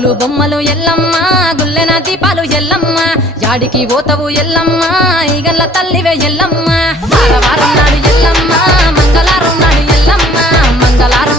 పూలు బొమ్మలు ఎల్లమ్మ గుల్లెన దీపాలు ఎల్లమ్మ యాడికి పోతవు ఎల్లమ్మ ఈగల్ల తల్లివే ఎల్లమ్మ వారం నాడు ఎల్లమ్మ మంగళారం నాడు ఎల్లమ్మ మంగళారం